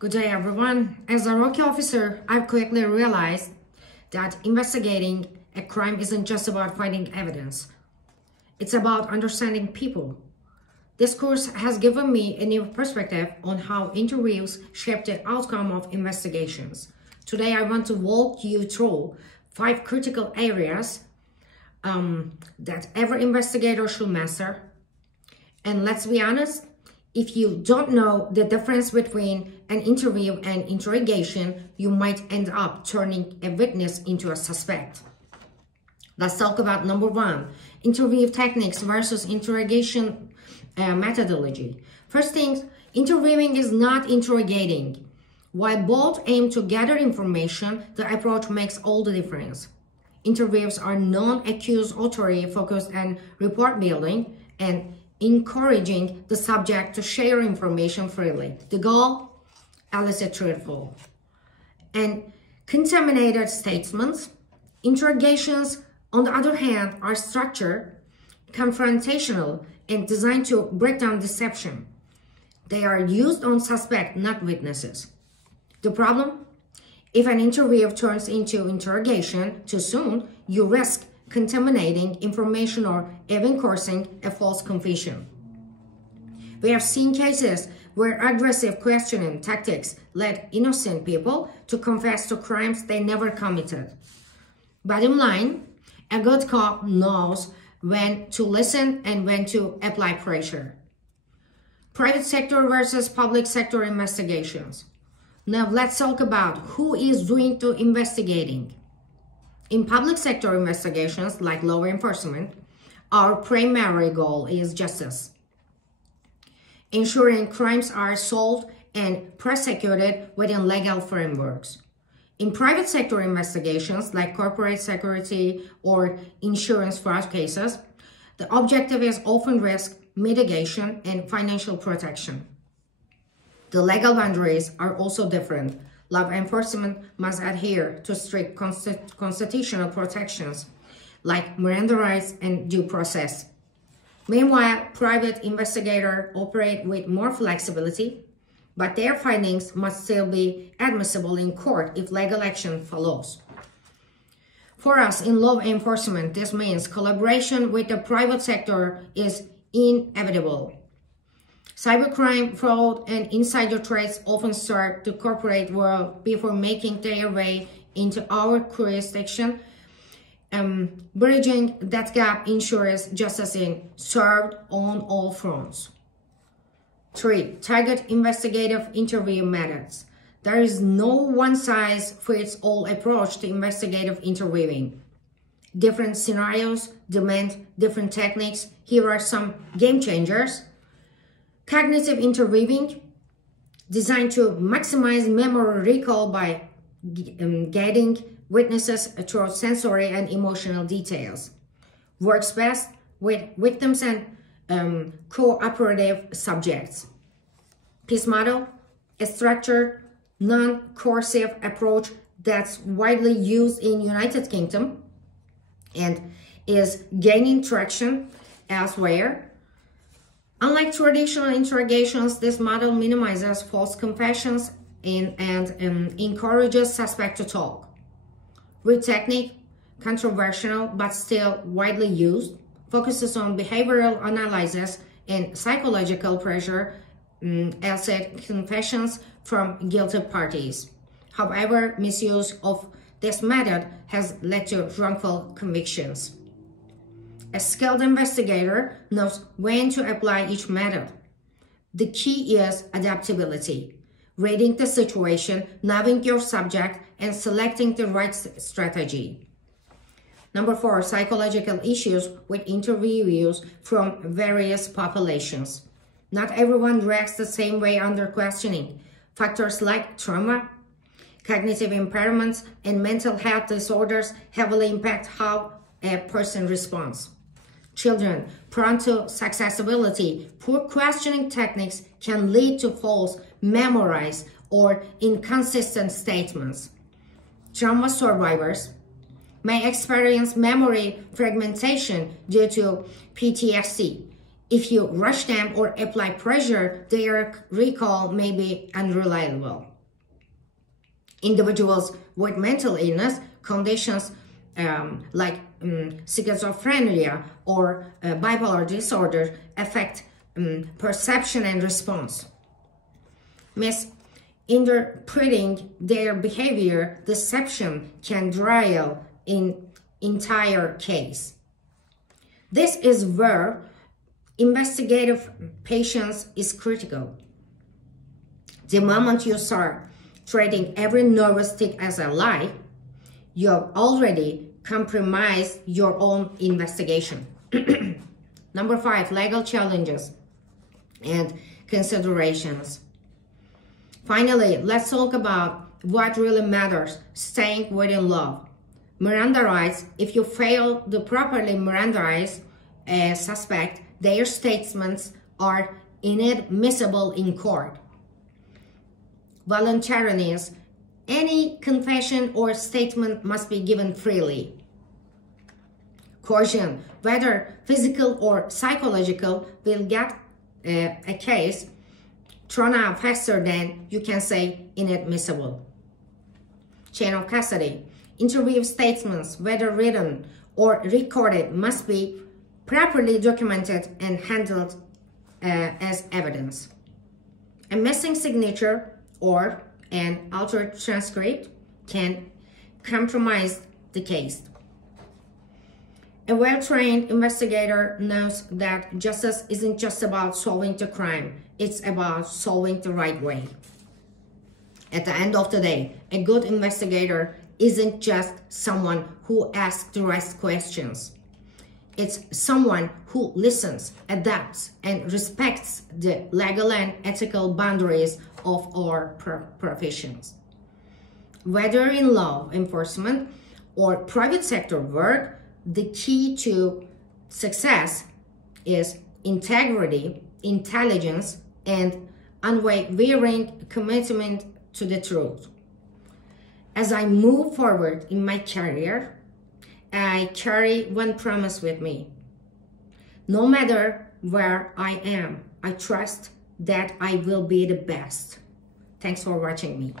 Good day, everyone. As a rookie officer, I've quickly realized that investigating a crime isn't just about finding evidence. It's about understanding people. This course has given me a new perspective on how interviews shape the outcome of investigations. Today, I want to walk you through 5 critical areas that every investigator should master. And let's be honest, if you don't know the difference between an interview and interrogation, you might end up turning a witness into a suspect. Let's talk about number 1, interview techniques versus interrogation methodology. First things, interviewing is not interrogating. While both aim to gather information, the approach makes all the difference. Interviews are non-accusatory, focused on report building and encouraging the subject to share information freely. The goal? Elicit truthful and contaminated statements. Interrogations, on the other hand, are structured, confrontational, and designed to break down deception. They are used on suspects, not witnesses. The problem? If an interview turns into interrogation too soon, you risk contaminating information or even causing a false confession. We have seen cases where aggressive questioning tactics led innocent people to confess to crimes they never committed. Bottom line, a good cop knows when to listen and when to apply pressure. Private sector versus public sector investigations. Now let's talk about who is doing the investigating. In public sector investigations, like law enforcement, our primary goal is justice, ensuring crimes are solved and prosecuted within legal frameworks. In private sector investigations, like corporate security or insurance fraud cases, the objective is often risk mitigation and financial protection. The legal boundaries are also different. Law enforcement must adhere to strict constitutional protections like Miranda rights and due process. Meanwhile, private investigators operate with more flexibility, but their findings must still be admissible in court if legal action follows. For us in law enforcement, this means collaboration with the private sector is inevitable. Cybercrime, fraud, and insider trades often start the corporate world before making their way into our jurisdiction. Bridging that gap ensures justice is served on all fronts. 3. Target investigative interview methods. There is no one-size-fits-all approach to investigative interviewing. Different scenarios demand different techniques. Here are some game changers. Cognitive interviewing, designed to maximize memory recall by guiding witnesses through sensory and emotional details. Works best with victims and cooperative subjects. Peace model, a structured, non-coercive approach that's widely used in United Kingdom and is gaining traction elsewhere. Unlike traditional interrogations, this model minimizes false confessions and encourages suspects to talk. Read technique, controversial but still widely used, focuses on behavioral analysis and psychological pressure, elicit confessions from guilty parties. However, misuse of this method has led to wrongful convictions. A skilled investigator knows when to apply each method. The key is adaptability, reading the situation, knowing your subject, and selecting the right strategy. Number 4, psychological issues with interviewees from various populations. Not everyone reacts the same way under questioning. Factors like trauma, cognitive impairments, and mental health disorders heavily impact how a person responds. Children prone to accessibility, poor questioning techniques can lead to false, memorized, or inconsistent statements. Trauma survivors may experience memory fragmentation due to PTSD, If you rush them or apply pressure, their recall may be unreliable. Individuals with mental illness conditions like schizophrenia or bipolar disorder affect perception and response. Misinterpreting their behavior, deception can derail in entire case. This is where investigative patience is critical. The moment you start treating every nervous tick as a lie, you've already compromised your own investigation. Number 5, legal challenges and considerations. Finally, let's talk about what really matters, staying within law. Miranda rights: if you fail to properly Mirandize a suspect, their statements are inadmissible in court. Voluntariness: any confession or statement must be given freely. Coercion, whether physical or psychological, will get a case thrown out faster than you can say inadmissible. Chain of custody: interview statements, whether written or recorded, must be properly documented and handled as evidence. A missing signature or an altered transcript can compromise the case. A well-trained investigator knows that justice isn't just about solving the crime, it's about solving the right way. At the end of the day, a good investigator isn't just someone who asks the right questions. It's someone who listens, adapts, and respects the legal and ethical boundaries of our professions. Whether in law enforcement or private sector work, the key to success is integrity, intelligence, and unwavering commitment to the truth. As I move forward in my career, I carry one promise with me. No matter where I am, I trust that I will be the best. Thanks for watching me.